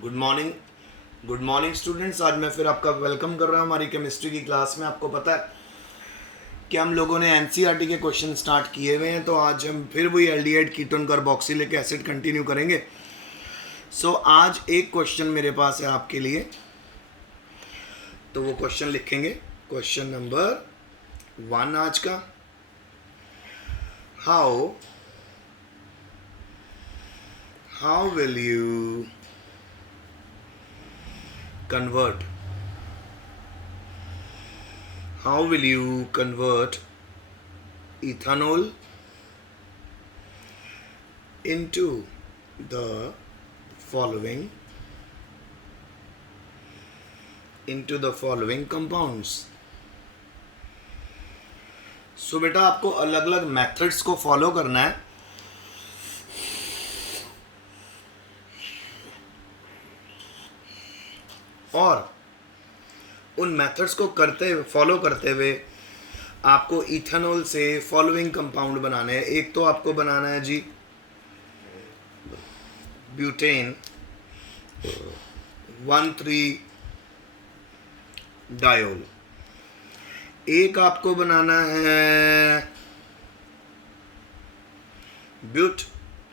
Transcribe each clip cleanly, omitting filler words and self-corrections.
Good morning. Good morning students. आज मैं फिर आपका वेलकम कर रहा हूँ हमारी केमिस्ट्री की क्लास में। आपको पता है कि हम लोगों ने एनसीईआरटी के क्वेश्चन स्टार्ट किए हुए हैं, तो आज हम फिर वही aldehyde ketone carboxylic acid continue करेंगे। आज एक क्वेश्चन मेरे पास है आपके लिए, तो वो क्वेश्चन लिखेंगे। क्वेश्चन नंबर 1 आज का, how will you convert how will you convert ethanol into the following compounds? सो बेटा आपको अलग अलग मेथड्स को फॉलो करना है और उन मेथड्स को फॉलो करते हुए आपको इथेनॉल से फॉलोइंग कंपाउंड बनाने हैं। एक तो आपको बनाना है जी ब्यूटेन 1,3 डायोल। एक आपको बनाना है ब्यूट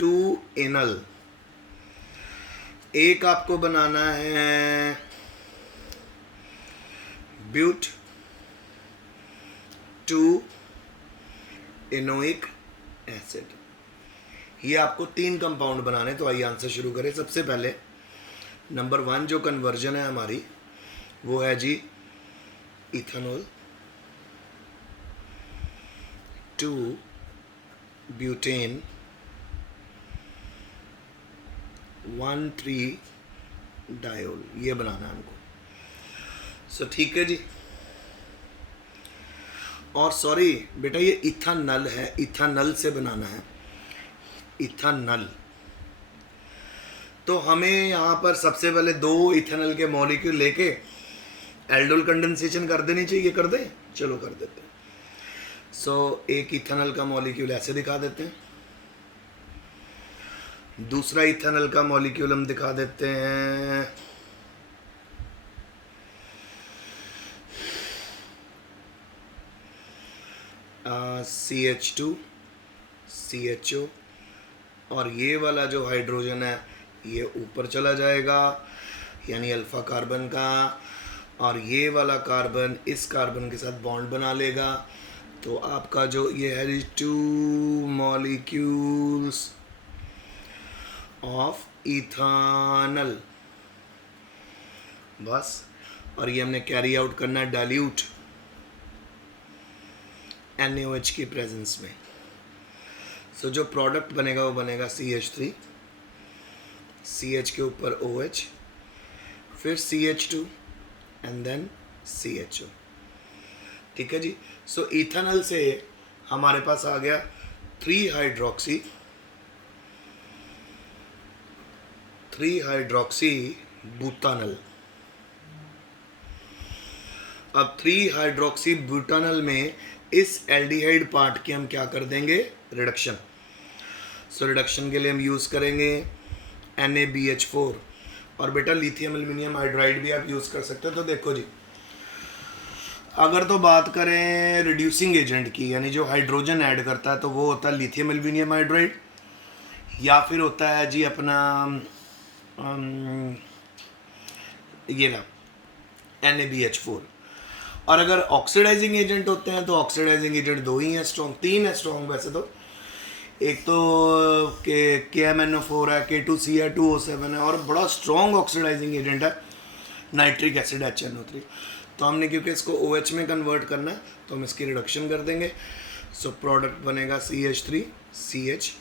2 इनल। एक आपको बनाना है ब्यूट 2 इनोइक एसिड। ये आपको 3 कंपाउंड बनाने। तो आइए आंसर शुरू करें। सबसे पहले नंबर 1 जो कन्वर्जन है हमारी वो है जी इथेनॉल टू ब्यूटेन 1,3 डायोल। ये बनाना है हमको। ठीक है जी। और सॉरी बेटा ये इथानल है, इथानल से बनाना है, इथानल। तो हमें यहाँ पर सबसे पहले 2 इथेनॉल के मॉलिक्यूल लेके एल्डोल कंडेंसेशन कर देनी चाहिए। कर दें? चलो कर देते हैं। एक इथेनॉल का मॉलिक्यूल ऐसे दिखा देते हैं, दूसरा इथेनॉल का मॉलिक्यूल हम दिखा देते हैं CH2 CHO, और ये वाला जो हाइड्रोजन है ये ऊपर चला जाएगा यानी अल्फा कार्बन का, और ये वाला कार्बन इस कार्बन के साथ बॉन्ड बना लेगा। तो आपका जो ये है 2 मॉलिक्यूल्स ऑफ इथानल, बस। और ये हमने कैरी आउट करना है डाइल्यूट NaOH की प्रेजेंस में। जो प्रोडक्ट बनेगा वो बनेगा CH3, CH के ऊपर OH, फिर CH2 एंड देन CHO। ठीक है जी। इथेनॉल से हमारे पास आ गया 3 हाइड्रोक्सी बुटानल। अब 3 हाइड्रोक्सी बुटानल में इस एल्डिहाइड पार्ट के हम क्या कर देंगे? रिडक्शन। रिडक्शन के लिए हम यूज़ करेंगे NaBH4। और बेटा लिथियम एल्यूमिनियम हाइड्राइड भी आप यूज़ कर सकते हो। तो देखो जी, अगर तो बात करें रिड्यूसिंग एजेंट की, यानी जो हाइड्रोजन ऐड करता है, तो वो होता है लिथियम एल्यूमिनियम हाइड्राइड, या फिर होता है जी अपना ये ना NaBH4। और अगर ऑक्सीडाइजिंग एजेंट होते हैं तो ऑक्सीडाइजिंग एजेंट 2 ही हैं स्ट्रॉन्ग, 3 है स्ट्रॉन्ग वैसे तो। एक तो KMNO4 है, K2Cl2O7 है, और बड़ा स्ट्रॉन्ग ऑक्सीडाइजिंग एजेंट है नाइट्रिक एसिड HNO3। तो हमने क्योंकि इसको OH में कन्वर्ट करना है तो हम इसकी रिडक्शन कर देंगे। प्रोडक्ट बनेगा CH3 CH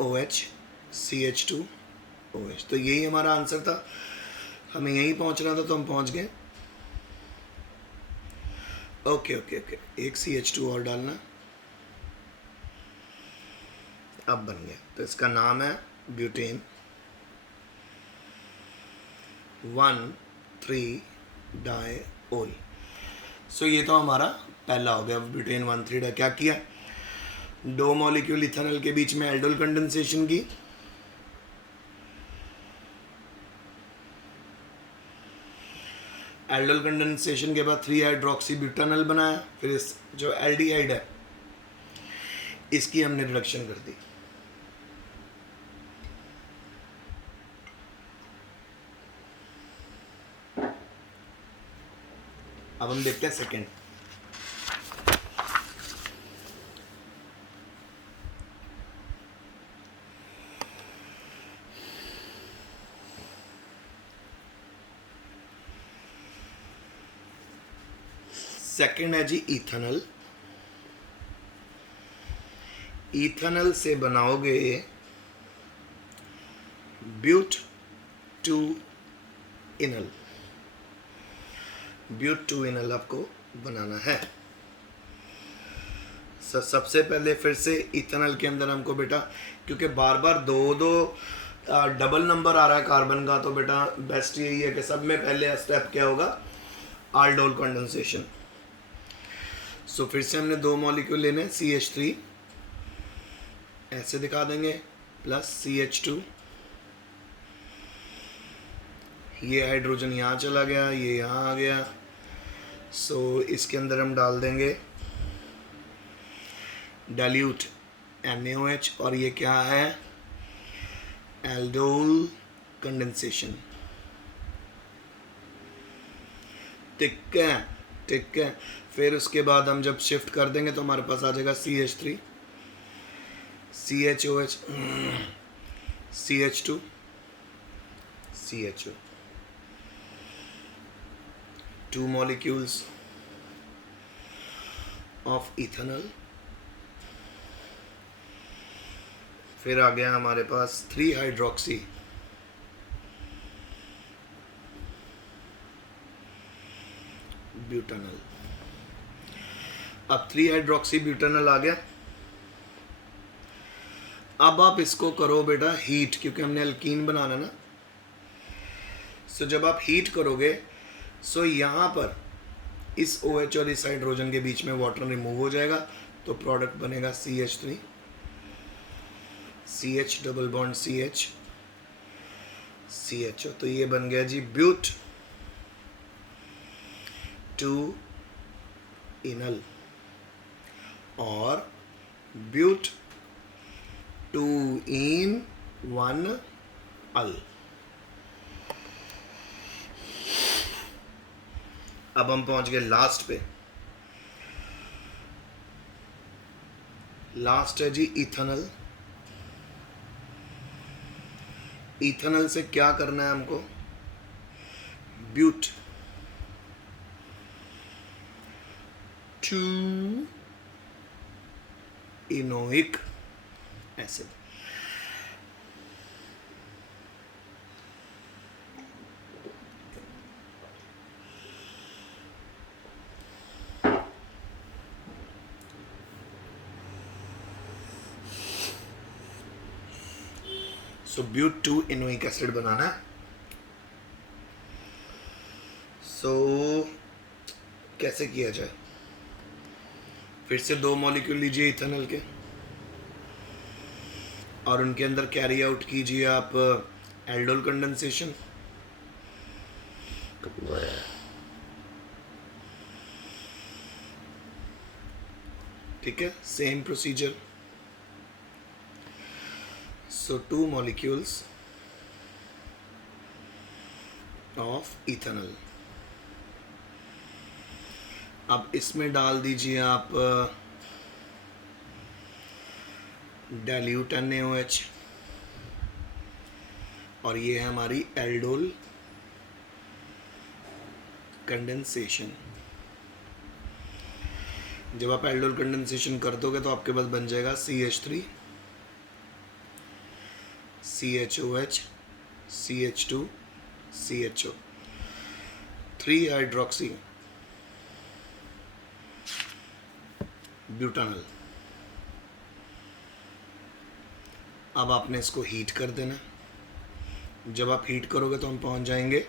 OH CH2 OH। तो यही हमारा आंसर था, हमें यहीं पहुंचना था तो हम पहुंच गए। ओके ओके ओके, एक CH2 और डालना, अब बन गया। तो इसका नाम है ब्यूटेन 1,3 डायोल। ये तो हमारा पहला हो गया ब्यूटेन 1,3 डाई। क्या किया? 2 मॉलिक्यूल इथेनॉल के बीच में एल्डोल कंडेंसेशन की, एल्डोल कंडेंसेशन के बाद 3 हाइड्रोक्सी ब्यूटानल बनाया, फिर इस जो एल्डिहाइड है इसकी हमने रिडक्शन कर दी। अब हम देखते हैं सेकेंड। सेकेंड है जी इथेनॉल। इथेनॉल से बनाओगे ब्यूट टू इनल। ब्यूट टू इनल आपको बनाना है। सबसे पहले फिर से इथेनॉल के अंदर हमको बेटा, क्योंकि बार बार दो डबल नंबर आ रहा है कार्बन का, तो बेटा बेस्ट यही है कि सब में पहले स्टेप क्या होगा, aldol कंडेंसेशन। सो फिर से हमने 2 मॉलिक्यूल लेने, CH3 ऐसे दिखा देंगे प्लस CH2, ये हाइड्रोजन यहाँ चला गया, ये यहाँ आ गया। सो इसके अंदर हम डाल देंगे डाइल्यूट NaOH, और ये क्या है, एल्डोल कंडेंसेशन। ठीक है, ठीक है। फिर उसके बाद हम जब शिफ्ट कर देंगे तो हमारे पास आ जाएगा CH3, CHOH, CH2, CHO, 2 molecules of ethanol। फिर आ गया हमारे पास 3 हाइड्रोक्सी ब्यूटानल। अब 3 हाइड्रोक्सी ब्यूटानल आ गया। अब आप इसको करो बेटा हीट, क्योंकि हमने अल्कीन बनाना ना। सो जब आप हीट करोगे सो यहाँ पर इस OH और इस हाइड्रोजन के बीच में वाटर रिमूव हो जाएगा, तो प्रोडक्ट बनेगा CH3, CH double bond CH, CHO। तो ये बन गया जी ब्यूट टू इनल और ब्यूट टू इन 1 अल। अब हम पहुंच गए लास्ट पे। लास्ट है जी इथेनॉल। इथेनॉल से क्या करना है हमको, butanoic acid. So butanoic acid बनाना है। सो कैसे किया जाए, फिर से 2 मॉलिक्यूल लीजिए इथेनॉल के और उनके अंदर कैरी आउट कीजिए आप एल्डोल कंडेंसेशन। ठीक है, same procedure. So 2 molecules of ethanol। अब इसमें डाल दीजिए आप डाइल्यूट NaOH, और ये है हमारी एल्डोल कंडेंसेशन। जब आप एल्डोल कंडेंसेशन कर दोगे तो आपके पास बन जाएगा CH3, CHOH, CH2, CHO, 3 hydroxy butanal. अब आपने इसको हीट कर देना। जब आप हीट करोगे तो हम पहुंच जाएंगे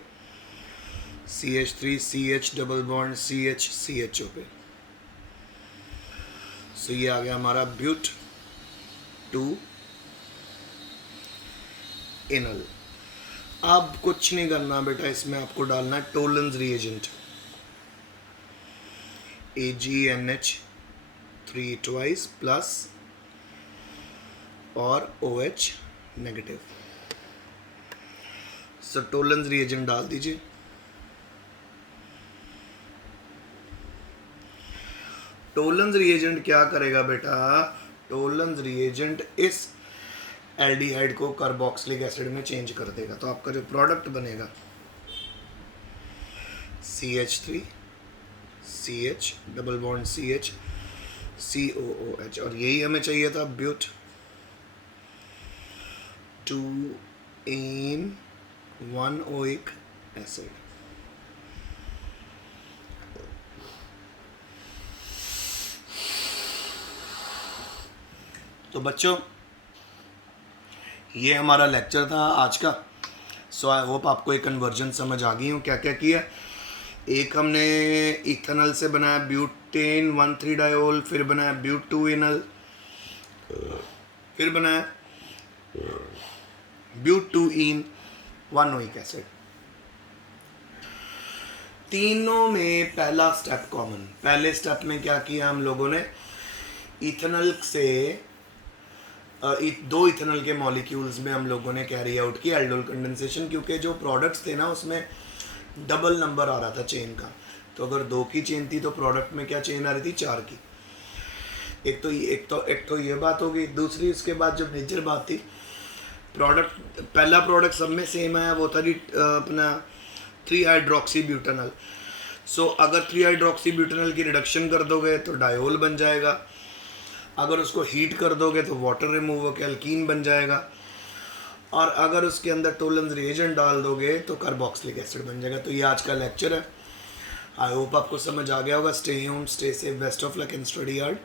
CH3 CH double bond CH CHO पे। सो ये आ गया हमारा ब्यूट टू इनल। अब कुछ नहीं करना बेटा, इसमें आपको डालना है Tollens reagent AgNH3 twice plus और OH negative. So Tollens reagent डाल दीजिए। टोलेंस रिएजेंट क्या करेगा बेटा, टोलेंस रिएजेंट इस एल्डिहाइड को कार्बोक्सिलिक एसिड में चेंज कर देगा। तो आपका जो प्रोडक्ट बनेगा CH3 CH double bond CH COOH, और यही हमें चाहिए था, ब्यूट 2 इन 1 ओइक एसिड। तो बच्चों ये हमारा लेक्चर था आज का। सो आई होप आपको एक कन्वर्जन समझ आ गई हो क्या क्या किया। एक हमने इथेनॉल से बनाया ब्यूटेन 1,3 डायोल, फिर बनाया ब्यूट 2 इनल, फिर बनाया ब्यूट 2 इन 1 ओइक एसिड। तीनों में पहला स्टेप कॉमन। पहले स्टेप में क्या किया हम लोगों ने, इथेनॉल से 2 इथेनॉल के मॉलिक्यूल्स में हम लोगों ने कैरी आउट किया एल्डोल कंडेंसेशन, क्योंकि जो प्रोडक्ट्स थे ना उसमें डबल नंबर आ रहा था चेन का। तो अगर 2 की चेन थी तो प्रोडक्ट में क्या चेन आ रही थी, 4 की। एक तो ये बात हो गई। दूसरी उसके बाद जो मेजर बात थी, प्रोडक्ट पहला प्रोडक्ट सब में सेम आया, वो था अपना 3 हाइड्रोक्सी ब्यूटेनॉल। सो अगर 3 हाइड्रोक्सी ब्यूटेनॉल की रिडक्शन कर दोगे तो डायोल बन जाएगा, अगर उसको हीट कर दोगे तो वाटर रिमूव होकर एल्कीन बन जाएगा, और अगर उसके अंदर टोलेंस रिएजेंट डाल दोगे तो कार्बोक्सिलिक एसिड बन जाएगा। तो ये आज का लेक्चर है। आई होप आपको समझ आ गया होगा। Stay home, stay safe, best of luck and study hard.